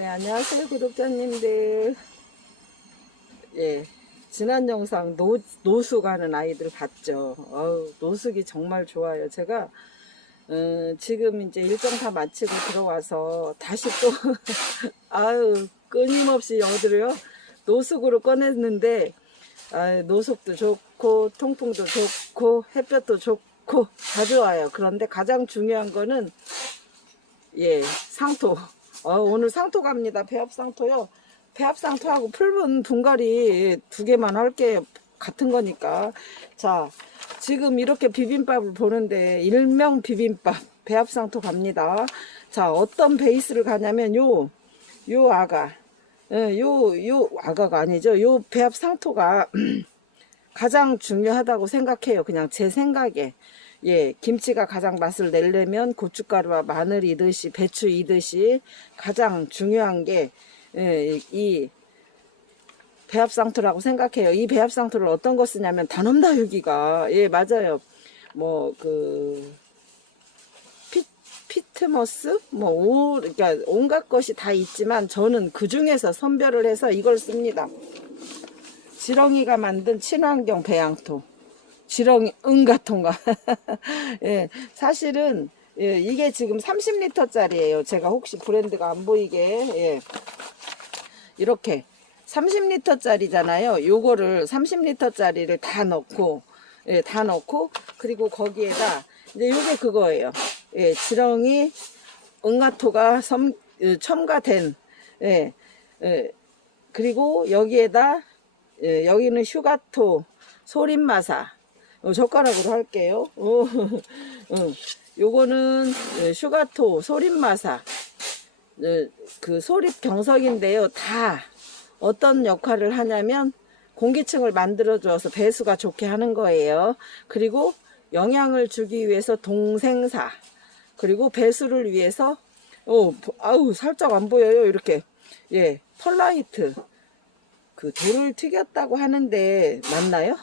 네, 안녕하세요, 구독자님들. 예, 지난 영상 노숙 하는 아이들 봤죠? 노숙이 정말 좋아요. 제가, 지금 이제 일정 다 마치고 들어와서 다시 또, 끊임없이 어디로요? 노숙으로 꺼냈는데, 노숙도 좋고, 통풍도 좋고, 햇볕도 좋고, 다 좋아요. 그런데 가장 중요한 거는, 예, 상토. 오늘 상토 갑니다. 배합상토요. 배합상토하고 풀분 분갈이 두 개만 할게요. 같은 거니까. 자, 지금 이렇게 비빔밥을 보는데 일명 비빔밥 배합상토 갑니다. 자, 어떤 베이스를 가냐면 요 아가, 요 아가가 아니죠. 요 배합상토가 가장 중요하다고 생각해요. 그냥 제 생각에. 예, 김치가 가장 맛을 내려면 고춧가루와 마늘이듯이 배추이듯이 가장 중요한 게, 이 배합상토라고 생각해요. 이 배합상토를 어떤 거 쓰냐면 단엄다육이가, 예, 맞아요. 뭐, 피트머스? 그러니까 온갖 것이 다 있지만 저는 그 중에서 선별을 해서 이걸 씁니다. 지렁이가 만든 친환경 배양토. 지렁이 은가통가. 예, 사실은 예, 이게 지금 30리터짜리예요. 제가 혹시 브랜드가 안 보이게, 예, 이렇게 30리터짜리잖아요. 요거를 30리터짜리를 다 넣고, 예, 다 넣고, 그리고 거기에다 이제 요게 그거예요. 예, 지렁이 은가토가 첨가된, 예, 예, 그리고 여기에다, 예, 여기는 휴가토 소림마사. 젓가락으로 할게요. 요거는 슈가토 소립마사, 그 소립 경석인데요. 다 어떤 역할을 하냐면 공기층을 만들어 줘서 배수가 좋게 하는 거예요. 그리고 영양을 주기 위해서 동생사, 그리고 배수를 위해서 살짝 안 보여요. 이렇게, 예, 펄라이트, 그 돌을 튀겼다고 하는데 맞나요?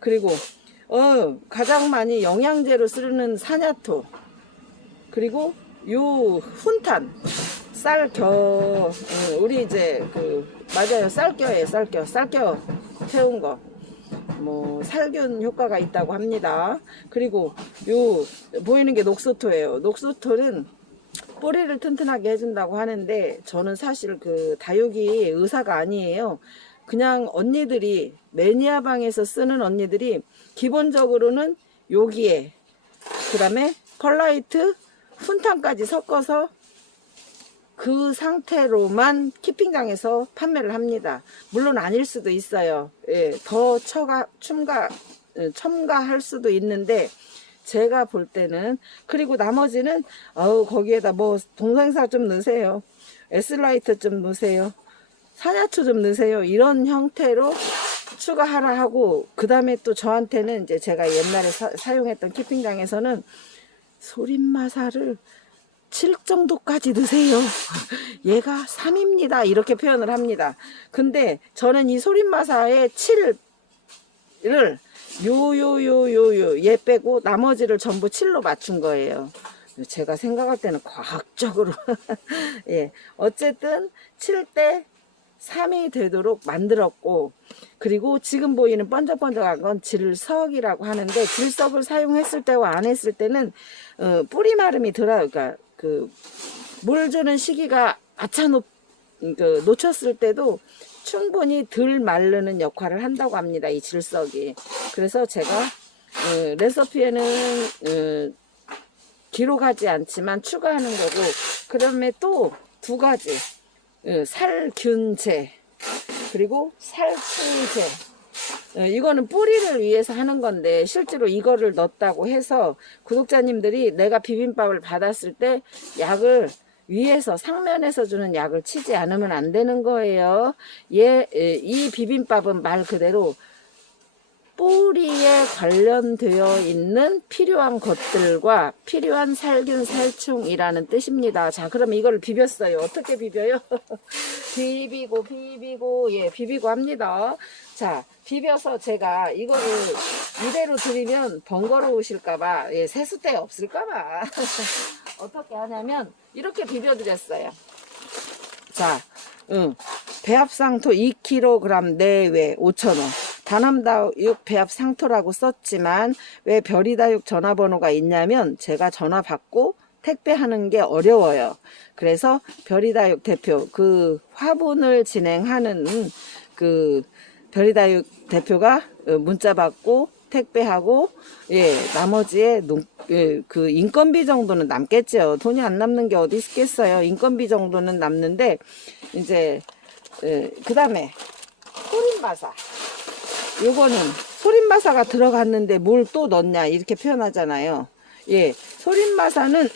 그리고 가장 많이 영양제로 쓰는 산야토, 그리고 요 훈탄, 쌀겨, 우리 이제 맞아요, 쌀겨예요. 쌀겨 태운 거, 뭐 살균 효과가 있다고 합니다. 그리고 요 보이는 게 녹소토예요. 녹소토는 뿌리를 튼튼하게 해준다고 하는데 저는 사실 그 다육이 의사가 아니에요. 그냥 언니들이, 매니아방에서 쓰는 언니들이 기본적으로는 여기에, 그 다음에 펄라이트, 훈탄까지 섞어서 그 상태로만 키핑장에서 판매를 합니다. 물론 아닐 수도 있어요. 예, 더 첨가할 수도 있는데 제가 볼 때는, 그리고 나머지는 거기에다 뭐 동생사 좀 넣으세요, 에슬라이트 좀 넣으세요, 산야초 좀 넣으세요, 이런 형태로 추가하라 하고, 그 다음에 또 저한테는 이제 제가 옛날에 사용했던 키핑장에서는 소림마사를 7 정도까지 넣으세요. 얘가 3입니다. 이렇게 표현을 합니다. 근데 저는 이 소림마사의 7을 얘 빼고 나머지를 전부 7로 맞춘 거예요. 제가 생각할 때는 과학적으로 예, 어쨌든 7대 3이 되도록 만들었고, 그리고 지금 보이는 번쩍번쩍한 건 질석이라고 하는데, 질석을 사용했을 때와 안 했을 때는 뿌리 마름이 그러니까 물 주는 시기가 놓쳤을 때도 충분히 덜 마르는 역할을 한다고 합니다, 이 질석이. 그래서 제가 레시피에는 기록하지 않지만 추가하는 거고, 그 다음에 또 두 가지, 살균제, 그리고 살충제. 이거는 뿌리를 위해서 하는 건데 실제로 이거를 넣었다고 해서 구독자님들이 내가 비빔밥을 받았을 때 약을 위에서 상면에서 주는 약을 치지 않으면 안 되는 거예요. 이 비빔밥은 말 그대로 뿌리에 관련되어 있는 필요한 것들과 필요한 살균 살충이라는 뜻입니다. 자, 그럼 이걸 비볐어요. 어떻게 비벼요? 비비고, 예, 비비고 합니다. 자, 비벼서 제가 이거를 이대로 드리면 번거로우실까봐, 예, 세숫대 없을까봐 어떻게 하냐면 이렇게 비벼드렸어요. 자, 배합상토 2kg 내외 5,000원. 다남다육 배합상토라고 썼지만 왜 별이다육 전화번호가 있냐면 제가 전화 받고 택배하는 게 어려워요. 그래서 별이다육 대표, 그 화분을 진행하는 그 별이다육 대표가 문자 받고 택배하고, 예, 나머지에 그 인건비 정도는 남겠죠. 돈이 안 남는 게 어디 있겠어요. 인건비 정도는 남는데, 이제, 그 다음에, 소림마사. 요거는 소림마사가 들어갔는데 뭘 또 넣냐, 이렇게 표현하잖아요. 예, 소림마사는,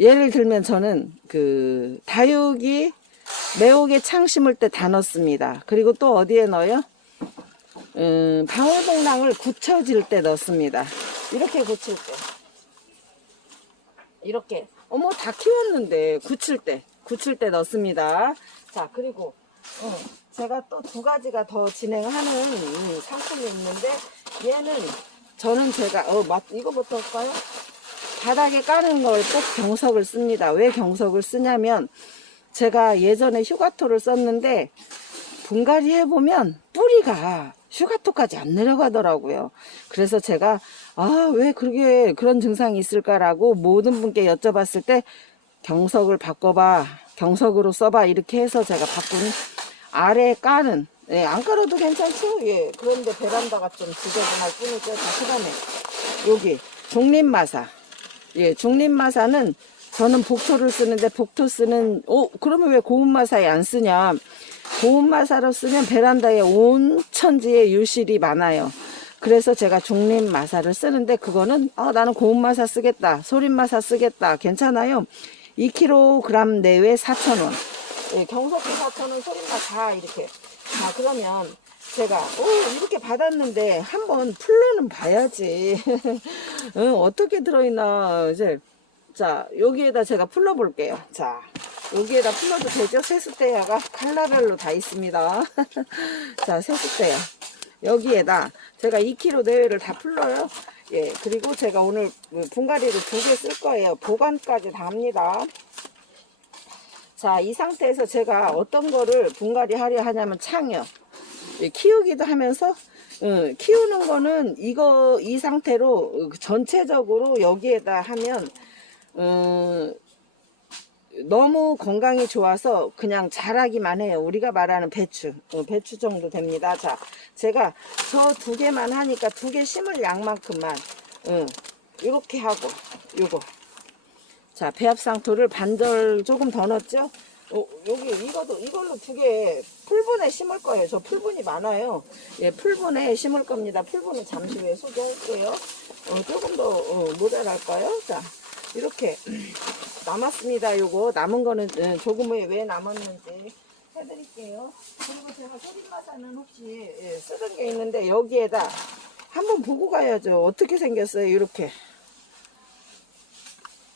예를 들면 저는 그, 다육이 매혹에 창 심을 때 다 넣습니다. 그리고 또 어디에 넣어요? 방울복랑을 굳혀질 때 넣습니다. 이렇게 굳힐 때. 이렇게. 어머, 다 키웠는데, 굳힐 때 넣습니다. 자, 그리고, 제가 또 두 가지가 더 진행하는 상품이 있는데, 얘는, 저는 제가, 이거부터 할까요? 바닥에 까는 걸 꼭 경석을 씁니다. 왜 경석을 쓰냐면, 제가 예전에 휴가토를 썼는데, 분갈이 해보면 뿌리가 휴가토까지 안 내려가더라고요. 그래서 제가 왜 그렇게 그런 증상이 있을까라고 모든 분께 여쭤봤을 때 경석을 바꿔봐, 경석으로 써봐, 이렇게 해서 제가 바꾼 아래 까는, 예, 안 깔아도 괜찮죠? 예, 그런데 베란다가 좀 지저분할 뿐이죠. 그 다음에 여기 중립마사. 예, 중립마사는 저는 복토를 쓰는데 복토 쓰는, 그러면 왜 고운마사에 안 쓰냐? 고운마사로 쓰면 베란다에 온천지에 유실이 많아요. 그래서 제가 중립마사를 쓰는데, 그거는 나는 고운마사 쓰겠다, 소림마사 쓰겠다, 괜찮아요. 2kg 내외 4,000원. 예, 경석비 4,000원, 소림마사 다 이렇게. 자, 그러면 제가 이렇게 받았는데 한번 풀러는 봐야지. 어떻게 들어있나. 이제 자, 여기에다 제가 풀러 볼게요. 자, 여기에다 풀러도 되죠? 세숫대야가 칼라별로 다 있습니다. 자, 세숫대야. 여기에다 제가 2kg 내외를 다 풀러요. 예, 그리고 제가 오늘 분갈이를 2개 쓸 거예요. 보관까지 다 합니다. 자, 이 상태에서 제가 어떤 거를 분갈이 하려 하냐면 창이요. 예, 키우기도 하면서, 키우는 거는 이 상태로 전체적으로 여기에다 하면, 너무 건강이 좋아서 그냥 자라기만 해요. 우리가 말하는 배추, 배추 정도 됩니다. 자, 제가 저 2개만 하니까 2개 심을 양만큼만, 이렇게 하고, 요거. 자, 배합상토를 반절 조금 더 넣었죠? 이걸로 2개 풀분에 심을 거예요. 저 풀분이 많아요. 예, 풀분에 심을 겁니다. 풀분은 잠시 후에 소개할게요. 조금 더, 모자랄까요? 자, 이렇게 남았습니다. 요거 남은 거는 조금에 왜 남았는지 해드릴게요. 그리고 제가 소림마사는 혹시 쓰던 게 있는데 여기에다 한번 보고 가야죠. 어떻게 생겼어요? 이렇게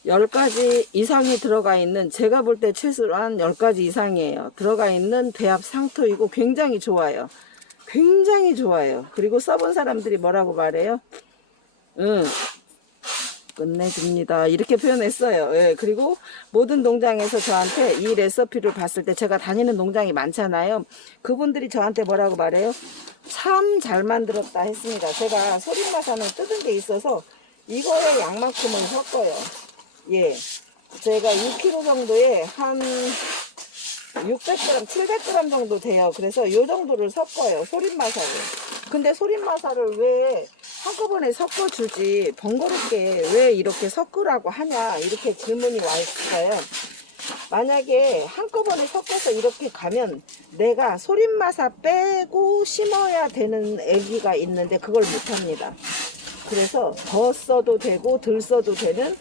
10가지 이상이 들어가 있는, 제가 볼 때 최소한 10가지 이상이에요. 들어가 있는 배합 상토이고 굉장히 좋아요. 굉장히 좋아요. 그리고 써본 사람들이 뭐라고 말해요? 끝내줍니다, 이렇게 표현했어요. 예, 그리고 모든 농장에서 저한테 이 레시피를 봤을 때, 제가 다니는 농장이 많잖아요. 그분들이 저한테 뭐라고 말해요? 참 잘 만들었다 했습니다. 제가 소림마사는 뜯은 게 있어서 이거의 양만큼을 섞어요. 예, 제가 6kg 정도에 한 600g, 700g 정도 돼요. 그래서 요 정도를 섞어요, 소림마사를. 근데 소림마사를 왜 한꺼번에 섞어주지 번거롭게 왜 이렇게 섞으라고 하냐, 이렇게 질문이 와 있어요. 만약에 한꺼번에 섞어서 이렇게 가면 내가 소림마사 빼고 심어야 되는 애기가 있는데 그걸 못합니다. 그래서 더 써도 되고 덜 써도 되는,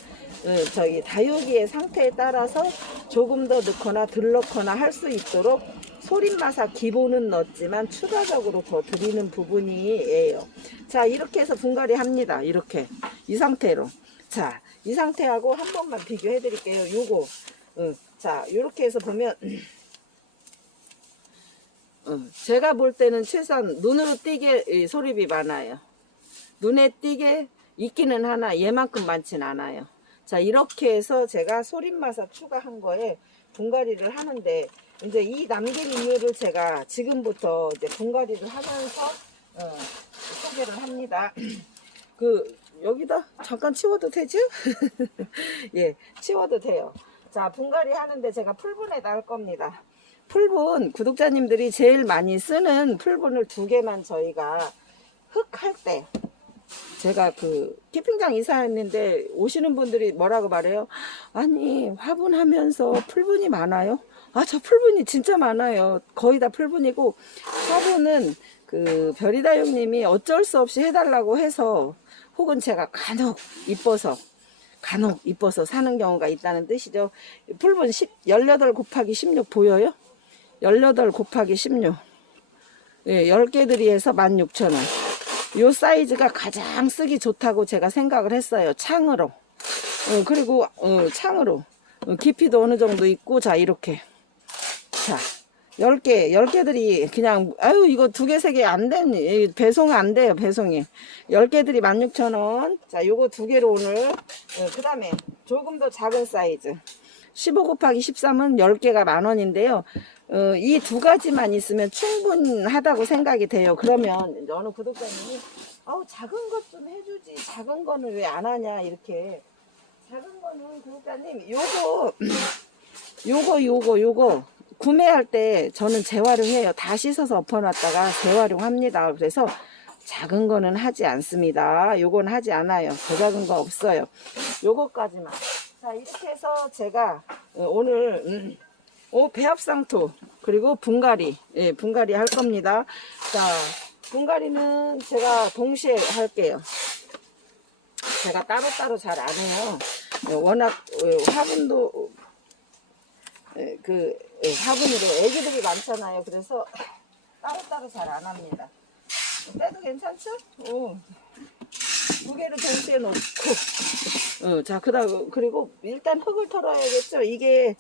저희 다육이의 상태에 따라서 조금 더 넣거나 덜 넣거나 할 수 있도록 소림마사 기본은 넣었지만 추가적으로 더 드리는 부분이에요. 자, 이렇게 해서 분갈이 합니다. 이렇게 이 상태로. 자, 이 상태하고 한 번만 비교해 드릴게요. 요거 자, 이렇게 해서 보면 제가 볼 때는 최소한 눈으로 띄게 소립이 많아요. 눈에 띄게 있기는 하나 얘만큼 많진 않아요. 자, 이렇게 해서 제가 소림마사 추가한 거에 분갈이를 하는데 이제 이 남긴 이유를 제가 지금부터 이제 분갈이를 하면서 소개를 합니다. 여기다 잠깐 치워도 되죠? 예, 치워도 돼요. 자, 분갈이 하는데 제가 풀분에다 할 겁니다. 풀분, 구독자님들이 제일 많이 쓰는 풀분을 2개만 저희가 흙할 때, 제가 캠핑장 이사했는데 오시는 분들이 뭐라고 말해요? 아니, 화분하면서 풀분이 많아요? 아, 저 풀분이 진짜 많아요. 거의 다 풀분이고, 화분은 별이다 형님이 어쩔 수 없이 해달라고 해서, 혹은 제가 간혹 이뻐서 사는 경우가 있다는 뜻이죠. 풀분 18 곱하기 16 보여요? 18 곱하기 16. 예, 10개들이 해서 16,000원. 요 사이즈가 가장 쓰기 좋다고 제가 생각을 했어요. 창으로. 그리고, 창으로. 깊이도 어느 정도 있고, 자, 이렇게. 자, 10개들이 그냥, 아유, 이거 2개, 3개 안 되니. 배송 안 돼요, 배송이. 10개들이 16,000원. 자, 요거 2개로 오늘. 그 다음에 조금 더 작은 사이즈. 15 곱하기 13은 10개가 10,000원인데요. 이 2가지만 있으면 충분하다고 생각이 돼요. 그러면 이제 어느 구독자님이, 작은 것 좀 해주지. 작은 거는 왜 안 하냐, 이렇게. 작은 거는 구독자님, 요거. 구매할 때 저는 재활용해요. 다 씻어서 엎어놨다가 재활용합니다. 그래서 작은 거는 하지 않습니다. 요건 하지 않아요. 더 작은 거 없어요. 요거까지만. 자, 이렇게 해서 제가 오늘 배합상토 그리고 분갈이, 예, 분갈이 할 겁니다. 자, 분갈이는 제가 동시에 할게요. 제가 따로따로 잘 안 해요. 워낙 화분도 화분으로 애기들이 많잖아요. 그래서 따로따로 잘 안 합니다. 때도 괜찮죠? 2개를 동시에 놓고, 자, 그리고 일단 흙을 털어야겠죠? 이게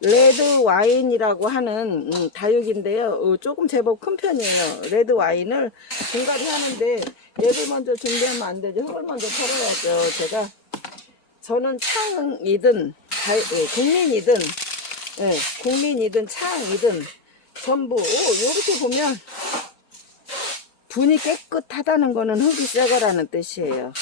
레드 와인이라고 하는 다육인데요. 조금 제법 큰 편이에요. 레드 와인을 분갈이 하는데 얘를 먼저 준비하면 안 되죠. 흙을 먼저 털어야죠. 저는 창이든 국민이든 창이든 전부 이렇게 보면 분이 깨끗하다는 거는 흙이 새 거라는 뜻이에요.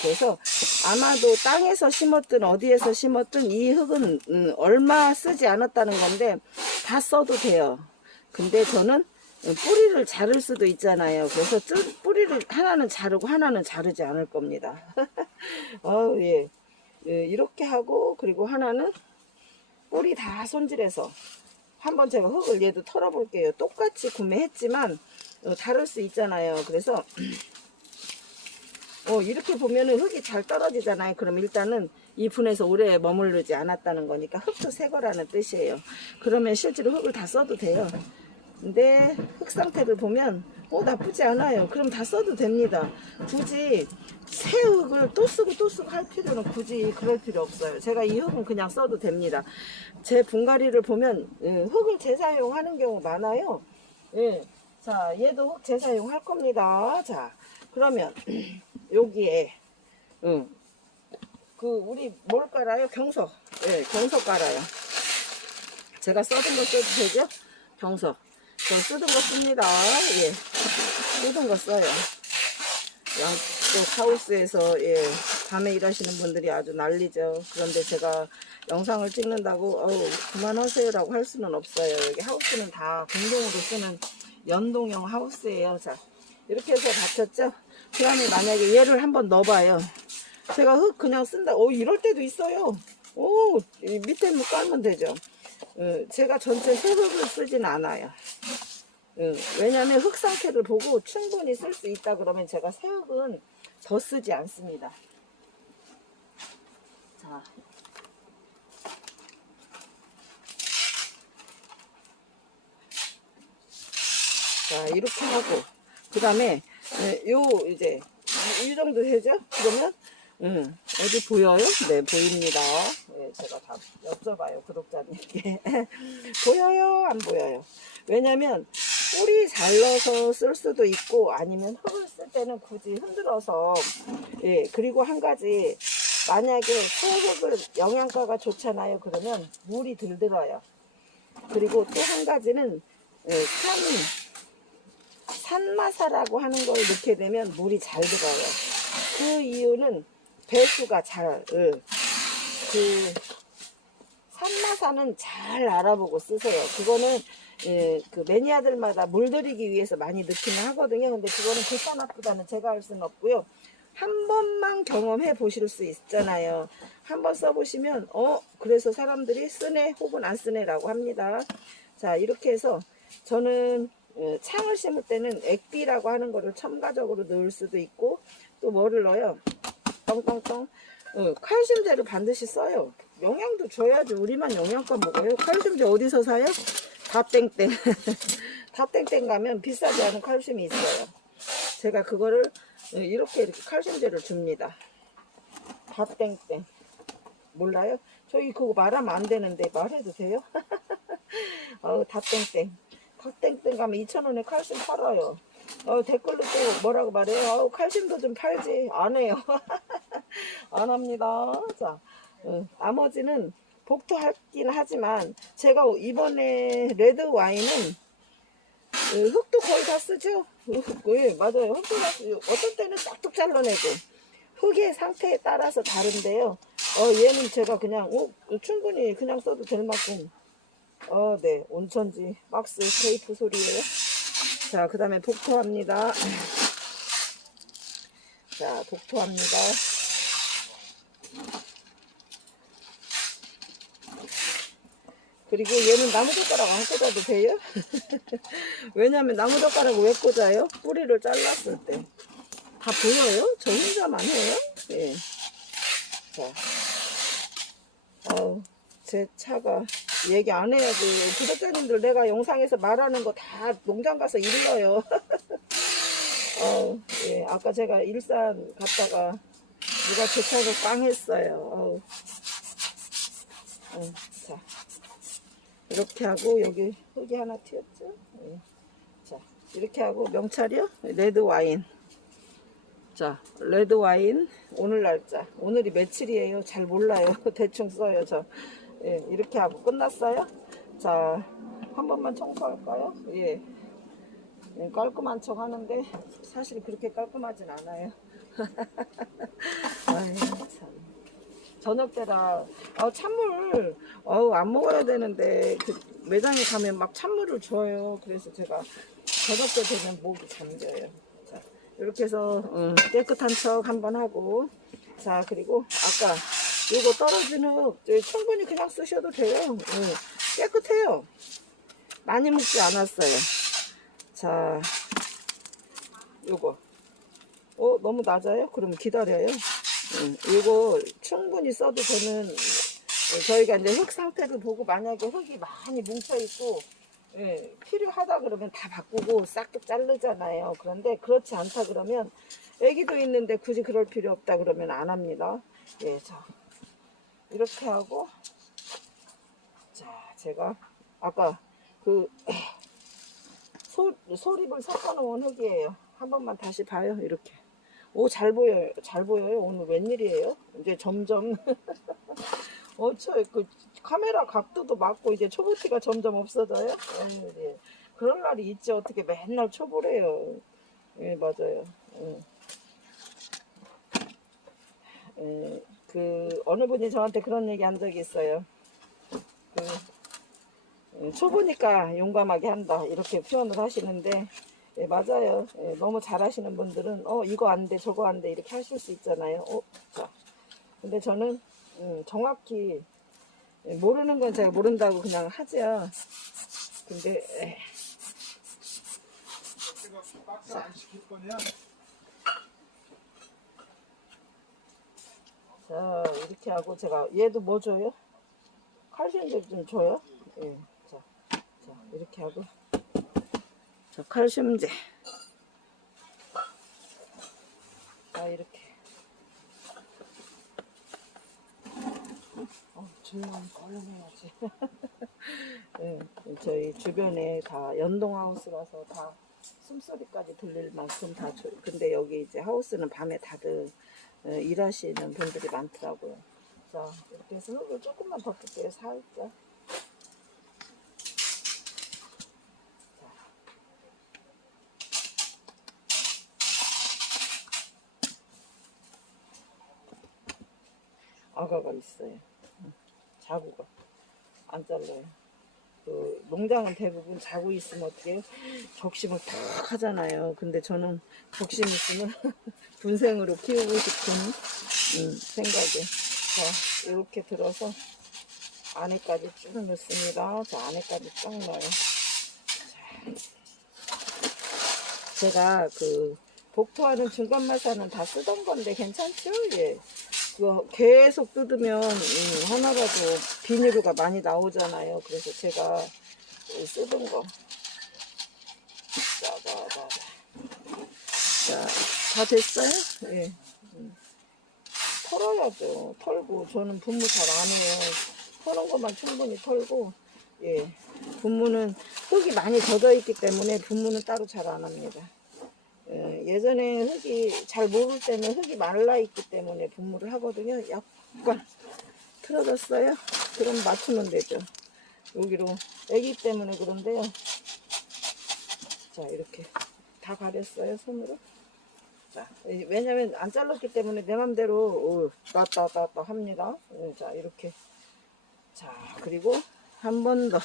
그래서 아마도 땅에서 심었든 어디에서 심었든 이 흙은 얼마 쓰지 않았다는 건데 다 써도 돼요. 근데 저는 뿌리를 자를 수도 있잖아요. 그래서 뿌리를 하나는 자르고 하나는 자르지 않을 겁니다. 예. 이렇게 하고, 그리고 하나는 뿌리 다 손질해서 한번 제가 흙을 얘도 털어볼게요. 똑같이 구매했지만 다를 수 있잖아요. 그래서 이렇게 보면은 흙이 잘 떨어지잖아요. 그럼 일단은 이 분에서 오래 머무르지 않았다는 거니까 흙도 새 거라는 뜻이에요. 그러면 실제로 흙을 다 써도 돼요. 근데 흙 상태를 보면 나쁘지 않아요. 그럼 다 써도 됩니다. 굳이 새 흙을 또 쓰고 할 필요는 굳이 그럴 필요 없어요. 제가 이 흙은 그냥 써도 됩니다. 제 분갈이를 보면 흙을 재사용하는 경우 많아요. 예. 자, 얘도 흙 재사용할 겁니다. 자, 그러면 여기에 우리 뭘 깔아요? 경석. 예, 경석 깔아요. 제가 써둔 거 써도 되죠? 경석. 저 쓰던 거 씁니다. 예. 쓰던 거 써요. 양쪽 하우스에서, 예, 밤에 일하시는 분들이 아주 난리죠. 그런데 제가 영상을 찍는다고, 그만하세요라고 할 수는 없어요. 여기 하우스는 다 공동으로 쓰는 연동형 하우스예요. 자, 이렇게 해서 받쳤죠? 그 다음에 만약에 얘를 한번 넣어봐요. 제가 흙 그냥 쓴다. 이럴 때도 있어요. 밑에 뭐 깔면 되죠. 제가 전체 새 흙을 쓰진 않아요. 왜냐하면 흙 상태를 보고 충분히 쓸 수 있다 그러면 제가 새 흙은 더 쓰지 않습니다. 자, 이렇게 하고 그 다음에 이제 이 정도 되죠? 그러면 어디 보여요? 네, 보입니다. 네, 제가 다 여쭤봐요, 구독자님께. 보여요? 안 보여요? 왜냐면 뿌리 잘라서 쓸 수도 있고 아니면 흙을 쓸 때는 굳이 흔들어서, 예, 그리고 한 가지 만약에 수흙을 영양가가 좋잖아요. 그러면 물이 덜 들어요. 그리고 또 한 가지는 산마사라고 하는 걸 넣게 되면 물이 잘 들어요. 그 이유는 배수가 산마사는 잘 알아보고 쓰세요. 그거는 그 매니아들마다 물들이기 위해서 많이 넣기는 하거든요. 근데 그거는 좋다 나쁘다는 제가 할 수는 없고요. 한 번만 경험해 보실 수 있잖아요. 한번 써보시면 그래서 사람들이 쓰네 혹은 안 쓰네라고 합니다. 자, 이렇게 해서 저는 창을 심을 때는 액비라고 하는 거를 첨가적으로 넣을 수도 있고, 또 뭐를 넣어요? 똥똥똥 칼슘제를 반드시 써요. 영양도 줘야지. 우리만 영양가 먹어요. 칼슘제 어디서 사요? 다땡땡 다땡땡 가면 비싸지 않은 칼슘이 있어요. 제가 그거를 이렇게 칼슘제를 줍니다. 다땡땡 몰라요? 저기 그거 말하면 안 되는데 말해도 돼요? 다땡땡 가면 2,000원에 칼슘 팔아요. 댓글로 또 뭐라고 말해요? 칼슘도 좀 팔지. 안 해요. 안 합니다. 자, 나머지는 복토하긴 하지만 제가 이번에 레드 와인은 흙도 거의 다 쓰죠. 예, 맞아요. 흙도 다 쓰죠. 어떤 때는 싹둑 잘라내고 흙의 상태에 따라서 다른데요. 얘는 제가 그냥 충분히 그냥 써도 될 만큼 네, 온천지 박스 테이프 소리예요. 자, 그 다음에 복토합니다. 자, 복토합니다. 그리고 얘는 나무젓가락 안 꽂아도 돼요? 왜냐면 나무젓가락을 왜 꽂아요? 뿌리를 잘랐을 때. 다 보여요? 저 혼자만 해요? 예. 자. 제 차가 얘기 안 해야지. 구독자님들 내가 영상에서 말하는 거 다 농장 가서 일러요. 예. 아까 제가 일산 갔다가 누가 제 차를 꽝 했어요. 자. 이렇게 하고 여기 흙이 하나 튀었죠. 예. 자, 이렇게 하고 명찰이요. 레드 와인. 자, 레드 와인 오늘 날짜. 오늘이 며칠이에요? 잘 몰라요. 대충 써요. 저. 예, 이렇게 하고 끝났어요. 자, 한 번만 청소할까요? 예. 깔끔한 척 하는데 사실 그렇게 깔끔하진 않아요. 아이, 참. 저녁 때라 찬물 안 먹어야 되는데 그 매장에 가면 막 찬물을 줘요. 그래서 제가 저녁 때 되면 목이 잠겨요. 자, 이렇게 해서 깨끗한 척 한번 하고, 자, 그리고 아까 요거 떨어지는 흙 충분히 그냥 쓰셔도 돼요. 깨끗해요. 많이 묻지 않았어요. 자, 요거 너무 낮아요? 그럼 기다려요. 이거 충분히 써도 되는, 저희가 이제 흙 상태를 보고 만약에 흙이 많이 뭉쳐있고 필요하다 그러면 다 바꾸고 싹둑 자르잖아요. 그런데 그렇지 않다 그러면 애기도 있는데 굳이 그럴 필요 없다 그러면 안 합니다. 예, 자, 이렇게 하고, 자, 제가 아까 그 소립을 섞어 놓은 흙이에요. 한 번만 다시 봐요. 이렇게. 잘 보여요. 잘 보여요. 오늘 웬일이에요? 이제 점점 그 카메라 각도도 맞고 이제 초보티가 점점 없어져요. 예. 그런 날이 있지. 어떻게 맨날 초보래요. 예, 맞아요. 그 어느 분이 저한테 그런 얘기 한 적이 있어요. 초보니까 용감하게 한다 이렇게 표현을 하시는데, 예, 맞아요. 예, 너무 잘하시는 분들은 이거 안 돼 저거 안 돼 이렇게 하실 수 있잖아요. 자, 근데 저는 정확히 모르는 건 제가 모른다고 그냥 하죠. 근데 자, 이렇게 하고 제가 얘도 뭐 줘요? 칼슘제 좀 줘요. 예, 자, 이렇게 하고, 자, 칼슘제. 자, 이렇게. 조용히 얼른 해야지. 예, 저희 주변에 다 연동하우스라서 다 숨소리까지 들릴 만큼 다 근데 여기 이제 하우스는 밤에 다들 일하시는 분들이 많더라고요. 자, 이렇게 해서 흙을 조금만 벗길게요. 살짝. 아가가 있어요. 자구가 안 잘라요. 그 농장은 대부분 자구 있으면 어떻게 적심을 탁 하잖아요. 근데 저는 적심 있으면 분생으로 키우고 싶은 생각에 자 이렇게 들어서 안에까지 쭉 넣습니다. 자 안에까지 쭉 넣어요. 자, 제가 그 복토하는 중간마사는 다 쓰던 건데 괜찮죠? 예. 그거 계속 뜯으면 하나라도 비닐류가 많이 나오잖아요. 그래서 제가 쓰던 거. 자, 다 됐어요? 예. 털어야죠. 털고 저는 분무 잘 안 해요. 털은 것만 충분히 털고 예. 분무는 흙이 많이 젖어 있기 때문에 분무는 따로 잘 안 합니다. 예전에 흙이 잘 모를 때는 흙이 말라 있기 때문에 분무를 하거든요. 약간 틀어졌어요. 그럼 맞추면 되죠. 여기로 애기 때문에 그런데요. 자 이렇게 다 가렸어요 손으로. 자 왜냐면 안 잘랐기 때문에 내 맘대로 따따따따 합니다. 자 이렇게 자 그리고 한 번 더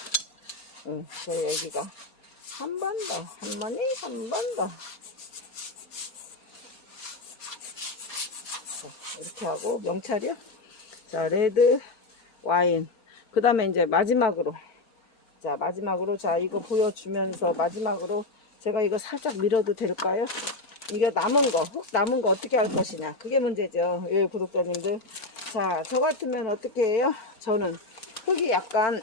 저희 애기가 한 번 더 할머니 한 번 더 이렇게 하고 명찰이요. 자 레드 와인 그 다음에 이제 마지막으로 자 이거 보여주면서 마지막으로 제가 이거 살짝 밀어도 될까요? 이게 남은 거 흙 남은 거 어떻게 할 것이냐 그게 문제죠. 예 구독자님들 자 저 같으면 어떻게 해요? 저는 흙이 약간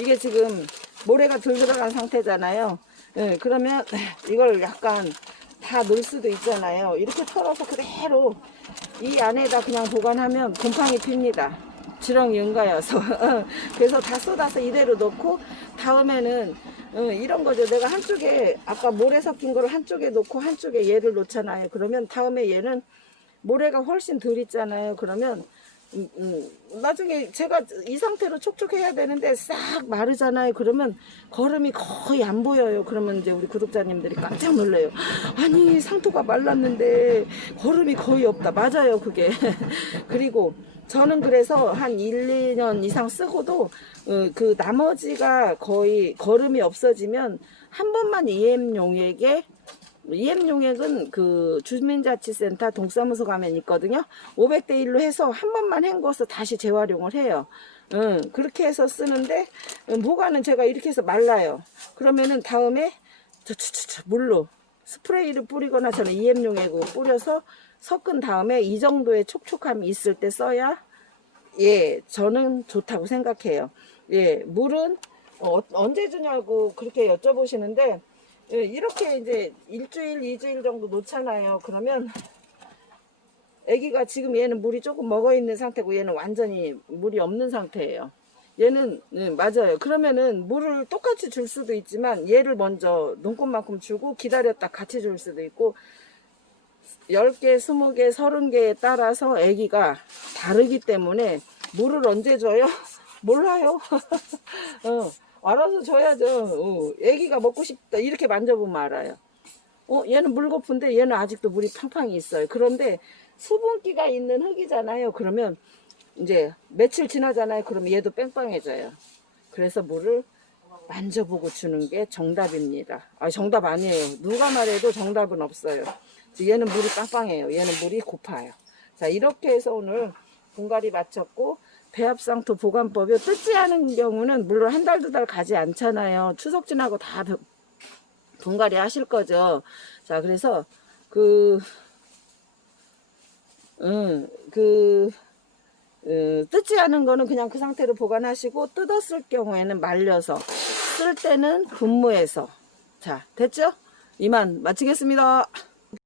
이게 지금 모래가 덜 들어간 상태잖아요. 예, 그러면 이걸 약간 다 넣을 수도 있잖아요. 이렇게 털어서 그대로 이 안에다 그냥 보관하면 곰팡이 핍니다. 지렁이 응가여서. 그래서 다 쏟아서 이대로 넣고 다음에는 이런 거죠. 내가 한쪽에 아까 모래 섞인 거를 한쪽에 놓고 한쪽에 얘를 놓잖아요. 그러면 다음에 얘는 모래가 훨씬 덜 있잖아요. 그러면 나중에 제가 이 상태로 촉촉해야 되는데 싹 마르잖아요. 그러면 거름이 거의 안 보여요. 그러면 이제 우리 구독자님들이 깜짝 놀래요. 아니 상토가 말랐는데 거름이 거의 없다. 맞아요 그게. 그리고 저는 그래서 한 1, 2년 이상 쓰고도 그 나머지가 거의 거름이 없어지면 한 번만 EM용액에 EM용액은 그 주민자치센터 동사무소 가면 있거든요. 500대 1로 해서 한 번만 헹궈서 다시 재활용을 해요. 그렇게 해서 쓰는데 보관은 제가 이렇게 해서 말라요. 그러면은 다음에 물로 스프레이를 뿌리거나 저는 EM용액을 뿌려서 섞은 다음에 이 정도의 촉촉함이 있을 때 써야 예 저는 좋다고 생각해요. 예 물은 언제 주냐고 그렇게 여쭤보시는데 이렇게 이제 일주일, 2주일 정도 놓잖아요. 그러면 아기가 지금 얘는 물이 조금 먹어 있는 상태고 얘는 완전히 물이 없는 상태예요. 얘는 맞아요. 그러면은 물을 똑같이 줄 수도 있지만 얘를 먼저 눈곱만큼 주고 기다렸다 같이 줄 수도 있고 10개, 20개, 30개에 따라서 아기가 다르기 때문에 물을 언제 줘요? 몰라요. 알아서 줘야죠. 애기가 먹고 싶다 이렇게 만져보면 알아요. 얘는 물 고픈데 얘는 아직도 물이 팡팡이 있어요. 그런데 수분기가 있는 흙이잖아요. 그러면 이제 며칠 지나잖아요. 그러면 얘도 뺑뺑해져요. 그래서 물을 만져보고 주는 게 정답입니다. 아 정답 아니에요. 누가 말해도 정답은 없어요. 얘는 물이 빵빵해요. 얘는 물이 고파요. 자 이렇게 해서 오늘 분갈이 마쳤고 배합상토 보관법이 뜯지 않은 경우는 물론 한 달, 2달 가지 않잖아요. 추석 지나고 다 분갈이 하실 거죠. 자, 그래서 뜯지 않은 거는 그냥 그 상태로 보관하시고 뜯었을 경우에는 말려서 쓸 때는 분무해서 자, 됐죠? 이만 마치겠습니다.